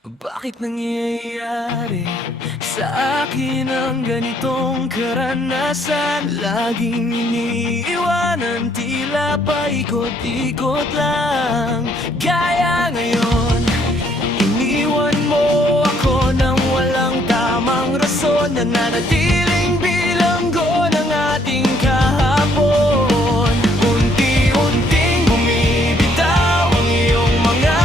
Bakit nangyayari sa akin ang ganitong karanasan? Laging iniiwanan, tila paikot-ikot lang. Gaya ngayon, iniwan mo ako nang walang tamang rason. Nananatiling bilanggo ng ating kahapon. Unti-unting bumibitaw ang iyong mga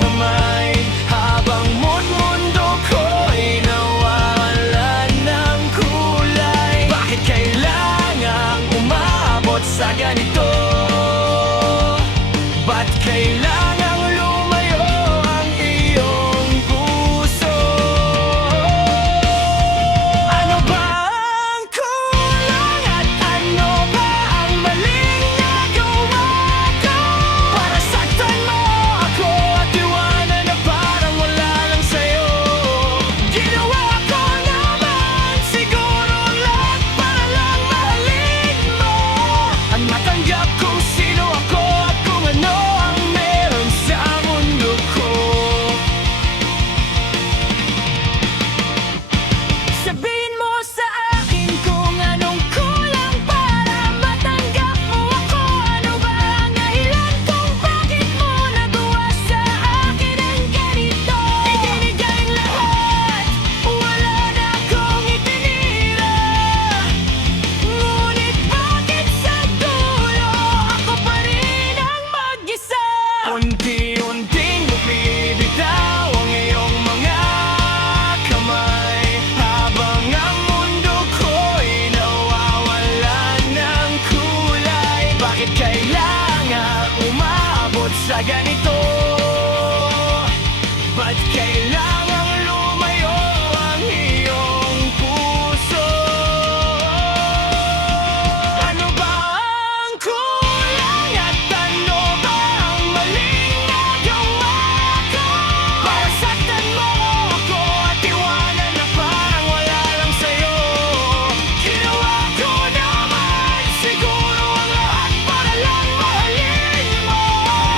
kamay, habang mundo ko'y nawawalan ng kulay. Bakit kailangang umabot sa ganito? Ba't kailangang lumayo ang iyong puso? Ano ba ang kulang at ano ba ang maling nagawa ko? Para saktan mo ako at iwanan na parang wala lang sa'yo. Ginawa ko naman siguro ang lahat para lang mahalin mo, at matanggap kung sino ako at kung ano ang meron sa mundo ko. Sabihin mo sa akin kung anong kulang para matanggap mo ako. Ano ba ang dahilan kung bakit mo nagawa sa akin ang ganito? Ibinigay ang lahat, wala na akong itinira. Ngunit bakit sa dulo ako pa rin ang mag-isa? Unti-unting bumibitaw ang iyong mga kamay, habang ang mundo ko'y nawawalan ng kulay. Bakit kailangan umabot sa ganito? Ba't kailangang lumayo ang iyong puso? Ano ba ang kulang at ano ba ang maling nagawa ko? Para saktan mo ako at iwanan na parang wala lang sa'yo. Ginawa ko naman siguro ang lahat para lang mahalin mo,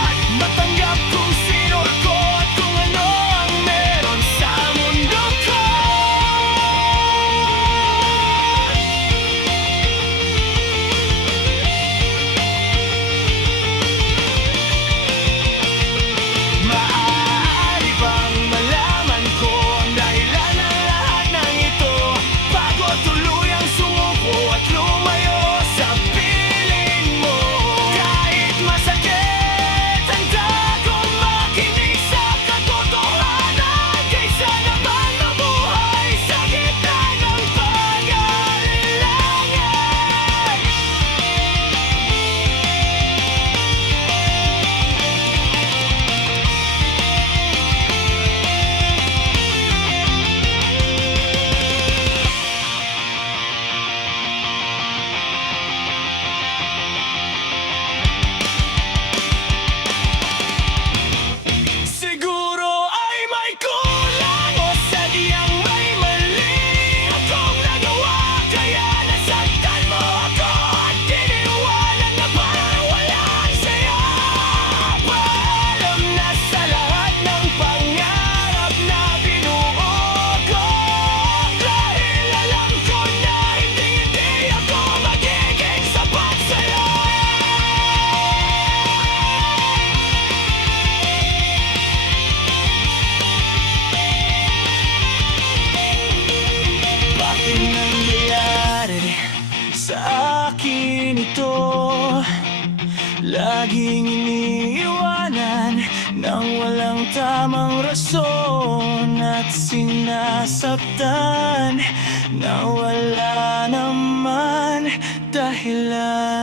at matanggap kung sino ako at kung ano ang meron sa mundo ko. Maaari bang malaman ko ang dahilan ng lahat ng ito, bago tuluyang sumuko at lumayo sa piling mo? Kahit masakit, handa kong makinig sa katotohanan, kaysa naman mabuhay sa gitna ng pag-aalilangan. Siguro ay may kulang o sadyang may mali akong nagawa, kaya nasaktan mo ako at iniwanan na parang wala ang saya. Paalam na sa lahat ng pangarap na binuo ko, dahil alam ko na hindi ako magiging sapat sa'yo. Bakit nangyayari sa akin ito? Laging iniiwanan nang walang tamang rason, at sinasaktan na wala naman dahilan.